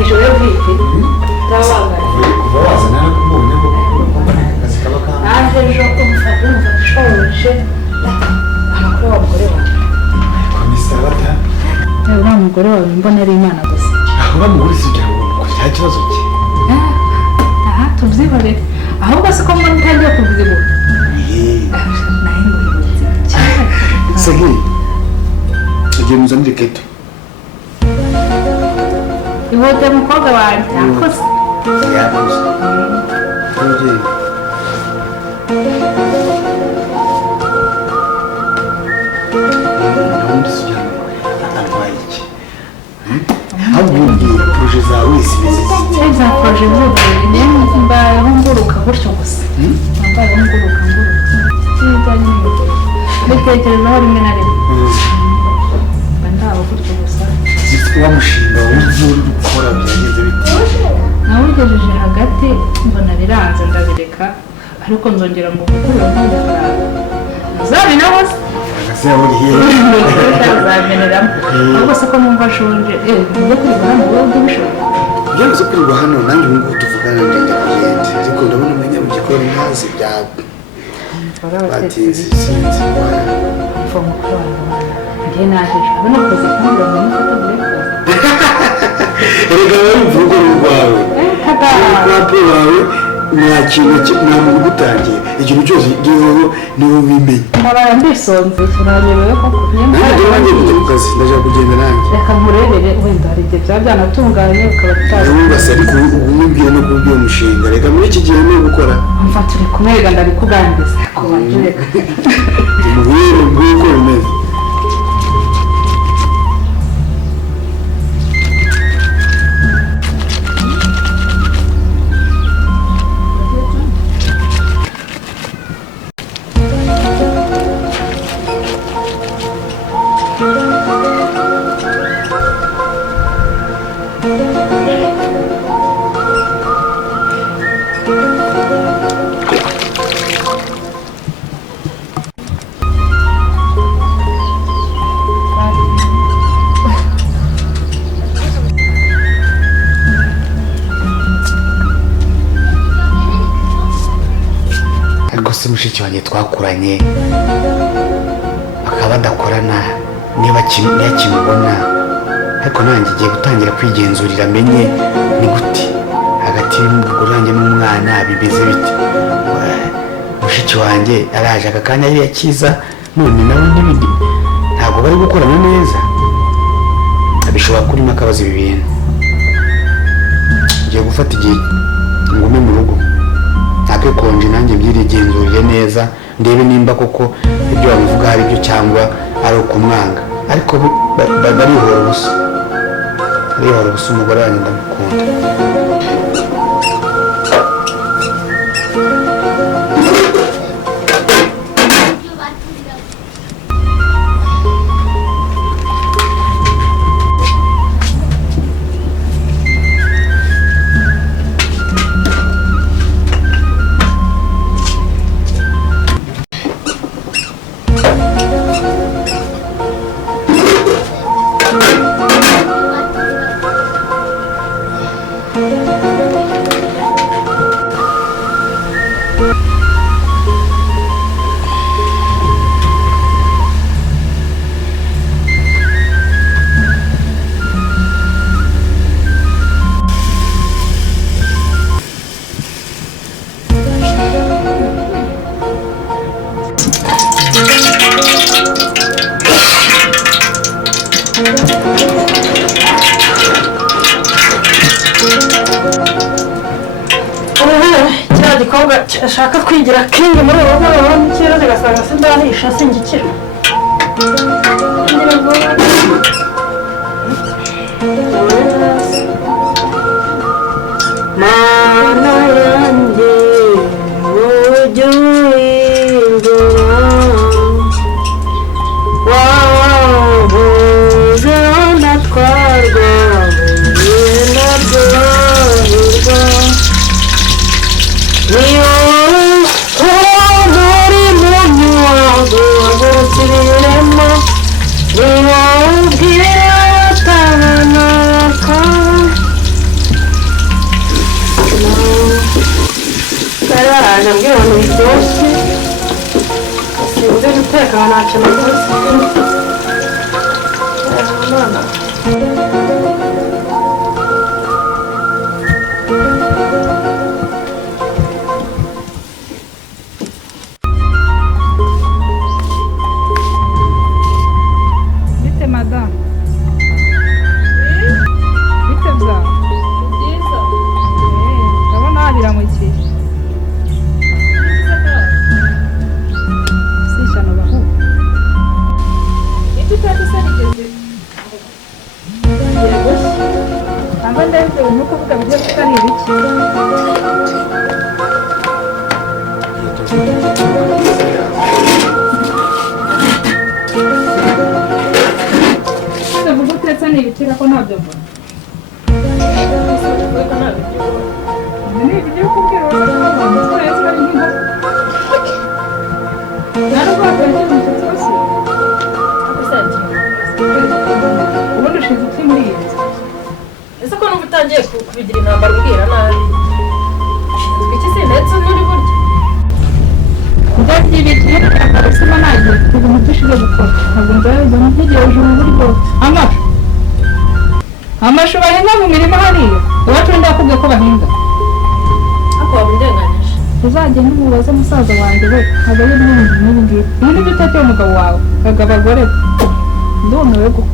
Ijoro bwite tabanga kuva wazana nakubonye ko akazi kaba anje ejo umfata shoje amakuru w'umugore wawe komisa bata uriya mugore wawe mbona ari Imana gusa aho bamuguriza kugira ngo nta kibazo cye aha tubyihorere ahubwo se ko mbona utangiye kuvuga ngo nawe nguhindutse segi igihe muzanire keto ihote mukobwa wanjye yakoze umubyeyi gahunda isugira arwaye iki ahubwo ubwira poroje zawe zimeze za poroje z'ubwenge niyo mbayeho nguruka gutyo gusa mbayeho nguruka n'ibijyanye n'imigoro mbitekerezaho rimwe na rimwe mba ndaho gutyo gusa wa mushinga w'ibyo uri gukora byagenze bite nawugejeje hagati mbona biranze ndabireka ariko nzongera ngo gukurura nk'amafaranga uzabinaho se agase yaburiye uzameneramo ahubwo se ko numva nshonje njye kwiga hano wowe ubwo ubishobora byamaze kwirirwa hano nanjye ubu ngubu tuvugana ndenda kugenda ariko ndabona umenya mu gikoni ntazi byawe batinze sinzi mva mukuru wawe njye najeje abona kuza kandi uramenya ufata breakfast erega wowe uvuga urwawe urupapuro wawe nta kintu nta muntu ugutangiye ikintu cyose ugezeho niwe ubimenye ndabara mbisonze turanyerewe ko nanjye nanjye kujya ku kazi ndashaka kugenda nanjye reka nkurebere wenda hari igihe byaba byanatunganye ukaba tutazi wumvase ariko ubu mubwiye no kubwira umushinga reka muri iki gihe ni gukora mva turi kumwega ndabikuganiriza kubanje reka umubwire uko bimeze mushiki wanjye twakuranye bakaba badakorana niba kimubona ariko nanjye igiye gutangira kwigenzurira amenye ni gute hagati y'umugore wanjye n'umwana bimeze bite mushiki wanjye araje aka kanya yari yakiza none nawe n'ibindi ntabwo bari gukorana neza bishobora kurimo akabazo ibi bintu ngiye gufata igihe ngume mu rugo ntabwo konje nanjye byirigenzurire neza ndebe nimba koko ibyo bamuvuga ari byo cyangwa ari ukumwanga ariko barihora ubusa umugore wanjye ndamukunda ashaka kwigira kingi muri ubu ngubu n'ikiro zigasanga sindahisha singikira mana yanjye ujye uhindura wabuze ndatwarwa wenda ryoherwa ntacyo nakoze mwana bite madamu bite bya byiza ndabona wabiramukiye si ishyano bahu ibyo utagisa rigeze yego ntabwo ndebye ni ukuvuga bijya tutari ibiki ndavuga utetse ni ibiciro ko ntabyo mbona ni ibyo kubwira abantu twese bari nk'inkoko nari rwatwereke umusatsi wose ubundi ushize iki muri iyi nzu ese ko numva utangiye kubigira intambara ubwira nabi ushinzwe iki se ndetse n'uri burya byagiye bigiye bisima nagiye kuva mu dushize gukora ntabwo nzabiza ntigiye hejuru muri bwose amashu bahinga mu mirima hariya iwacu ndakubwiye ko bahinga ariko waba undenganyije uzagenda umubaze musaza wanjye we ntabwo ari ibintu n'ibi ngibi ibi ni byo utakira umugabo wawe baga abagore ndumiwe guko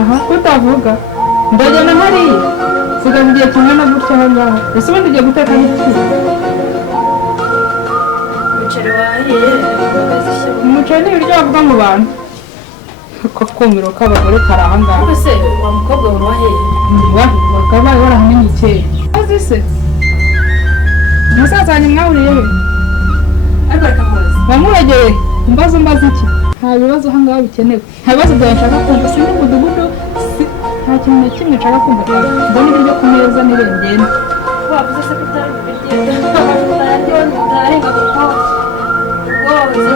aha kutavuga ndagenda hariya sigaza igihe kingana gutya aho ngaho ese ubundi ugiye guteka n'iki umuceri wahiye bakazishyira umuceri ni ibiryo bavuga mu bantu ko kumiro k'abagore kari aha ngaha ariko se wa mukobwa wari wahiye wakabaye warahamenye kera uzi se umusaza wanjye mwahuriye he ariko reka mubaze wamwegeye umbaza iki nta bibazo aha ngaha bikenewe nta bibazo byawe nshaka kumva si n'umudugudu nta kintu na kimwe nshaka kumva cyane mbona ibiryo ku meza n'irengenda wavuze se ko utari bugende utararyoha utarenga kuko ubworozi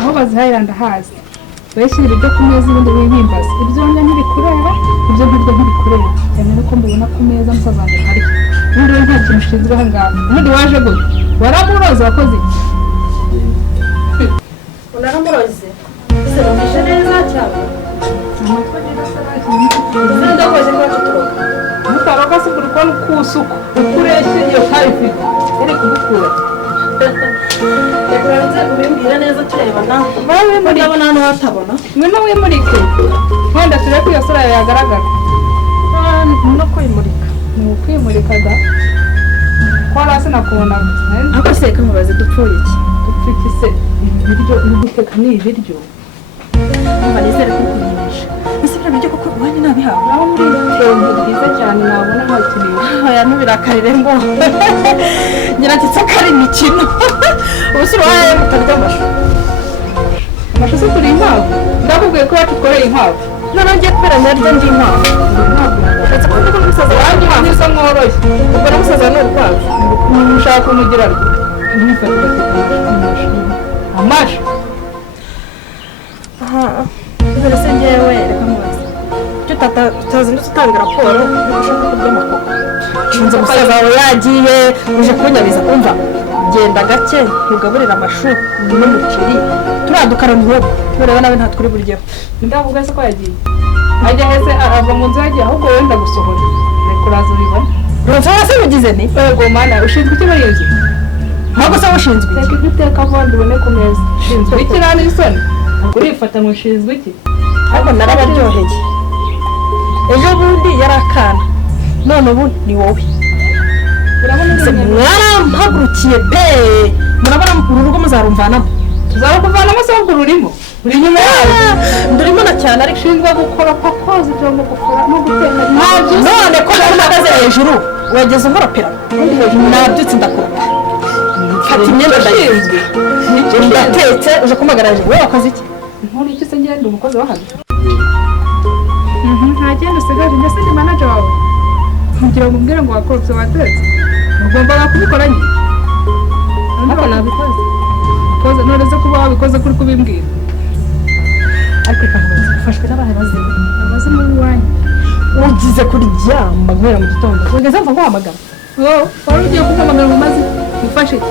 aho bazihahira ndahazi wishyira ibiryo ku meza ibindi wibimbaza ibyo njya ntibikureba ibyo ntarya ntibikureba cyane nuko mbibona ku meza musaza wanjye ntarya ubundi we nta kintu ushinzwe aha ngaha ubundi waje gutya waramuroza wakoze iki unaramuroze ese numvise neza cyangwa umutwe neza se nta kintu ese ndakoze ko tuturoga mutaroga se buri kubona ukusuku uko ureshye iyo tayi ufite iri kugukura reka urabanze ubimbwira neza turebana ndabona hano hatabona ngwino wimurike wenda turebe ko iyo sura yawe yagaragara no kwimurika ni ukwimurika da ko hasi sinakubonaga ariko se reka mubaze dupfuye iki dupfike se ibi biryo uri guteka ni ibiryo mba nizere ko ukunyisha ese biriya biryo koko iwanyu nabihawe naho muri ibitenge byiza cyane nabona nta kintu aya ntubirakarire ngo ngira ati sakari imikino ubu si uruhare mutarya amashu amashu se turi inkwavu ndakubwiye ko iwacu tworeye inkwavu noneho ngiye kubera naryo ndi inkwavu ndetse ko ndiko n'umusaza wanjye wanjye nisa nkoroshye ubwo na musaza ni urukwavu ushaka kumugira rwo ntibifate ugateka amashu mbere se ngewe reka mubaze icyo utazindutse utanga raporo yuko ushaka kurya amakoko nshunze umusaza wawe yagiye uje kunyabiza kumva genda gake ntugaburire amashu n'umuceri turadukana ntubu tureba nawe nta twuri buryeho ndavuga se ko yagiye ajya hese ava mu nzu yagiye ahubwo wenda gusohora reka uraza ubibona urumva se mugize ni yego mana ushinzwe iki muri iyo nzu ntabwo se ushinzwe iki teka ibyo uteka vuba mbibone ku meza ushinzwe iki nta n'isoni ntabwo urifata ngo ushinzwe iki ariko narabaryoheye ejo bundi yari akana none ubu ni wowe mwarampagurukiye pe murabona uru rugo muzarumvanamo tuzarukuvanamo se ahubwo rurimo uri inyuma yawe ndurimo na cyane ariko ushinzwe gukoropa koza ibyo mu gufura no guteka none ko nawe uhagaze hejuru wageze umuropera nabyutse ndakoropa fata imyenda ndayishinzwe ndatetse uje kumagara hejuru wowe wakoze iki nkuru iki se ngende umukozi wa hano nta kindi usigaje mbese ni manager wawe kugira ngo umbwire ngo wakorotse watetse ugombaga kubikora nyine ariko nabikoze koze none se kuba wabikoze kuri kubimbwira ariko reka nkubaze ufashwe n'abahe bazima abazimu b'iwanyu ugize kuryama guhera mu gitondo wigeze mva guhamagara wari ugiye kumpamagara ngo maze ufashe iki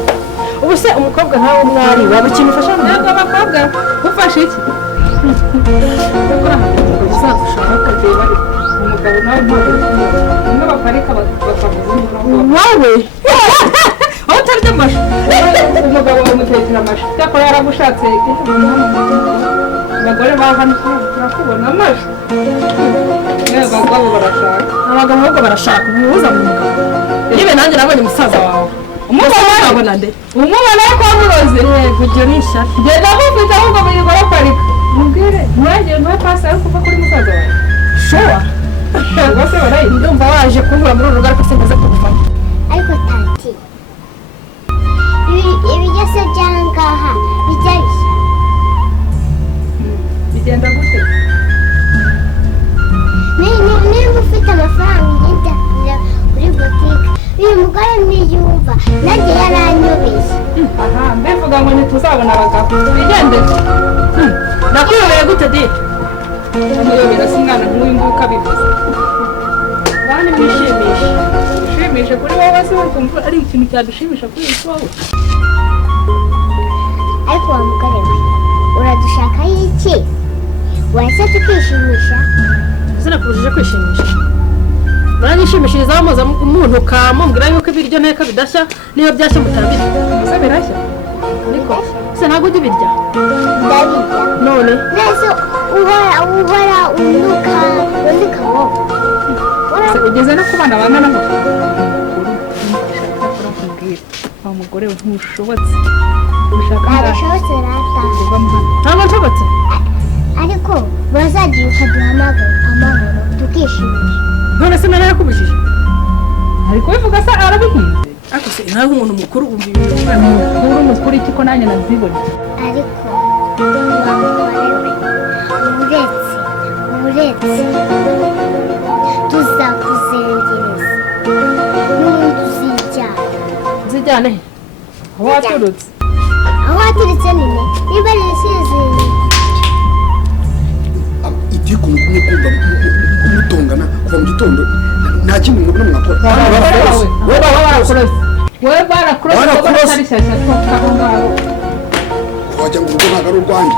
ubu se umukobwa nkawe umwari waba ikintu ufasha ntabwo abakobwa ufashe iki uzagushaka ukareba umugabo nawe umwe baparika bakavuza umurongo wawe aho utarya amashu umugabo bamutekera amashu cyakora yaragushatse abagore ba hano turakubona amashu abagabo barashaka abagabo ahubwo barashaka umuhuza mu mugabo nibe nanjye nabonye umusaza wawe umubona nde umubona ariko wamuroze kugira n'ishyari genda mufite ahubwo muyigo baparika mubwire nturagiye ntuwe pasi ariko uva kuri musaza wawe showa rwose barayi ndumva waje kunkura muri uru rugo ariko sinkaze kubufata ariko tati ibigese by'ahangaha bijya bishya bigenda gute niba ufite amafaranga ugenda kuri butike uyu mugore niyumva nanjye yaranyobeye aha mbivuga ngo ntituzabona abagabo bigendere nakuyobeye gute di umuyobera si umwana nk'uyu nguyu ukabivuze bane mwishimisha ushimishe kuri wowe se ukumva ari ikintu cyadushimisha kuri iyi wowe ariko wa mugore we uradushakaho iki wahise tukishimisha sinakubujije kwishimisha baranyishimishiriza bamuza umuntu ukamubwira yuko ibiryo nteka bidashya niyo byashya mutabirya gusa birashya niko se ntabwo ujya ubirya ndabirya none neza uhora unuka wowe ugeze no ku bana bangana gutya wa mugore we ntushobotse ushaka ntabishobotse rata ntabwo nshobotse ariko urazagiye ukaduhamagara amahoro tukishimisha none se nari yakubujije ari kubivuga se arabihinze ariko se nawe nk'umuntu mukuru umva ibintu mukuru mukuru iki ko nanjye nabyibonye ariko wa mugore we uretse tuzakuzengereza n'ubundi zijyane he aho waturutse aho waturutse nyine niba ari isizeye igihe ukuntu kumwe kumva mutongana kuva mu gitondo nta kindi mwabona mwakora wowe barakurose wowe batari shyashya two aho ngaho wagira ngo urugo ntabwo ari urwanjye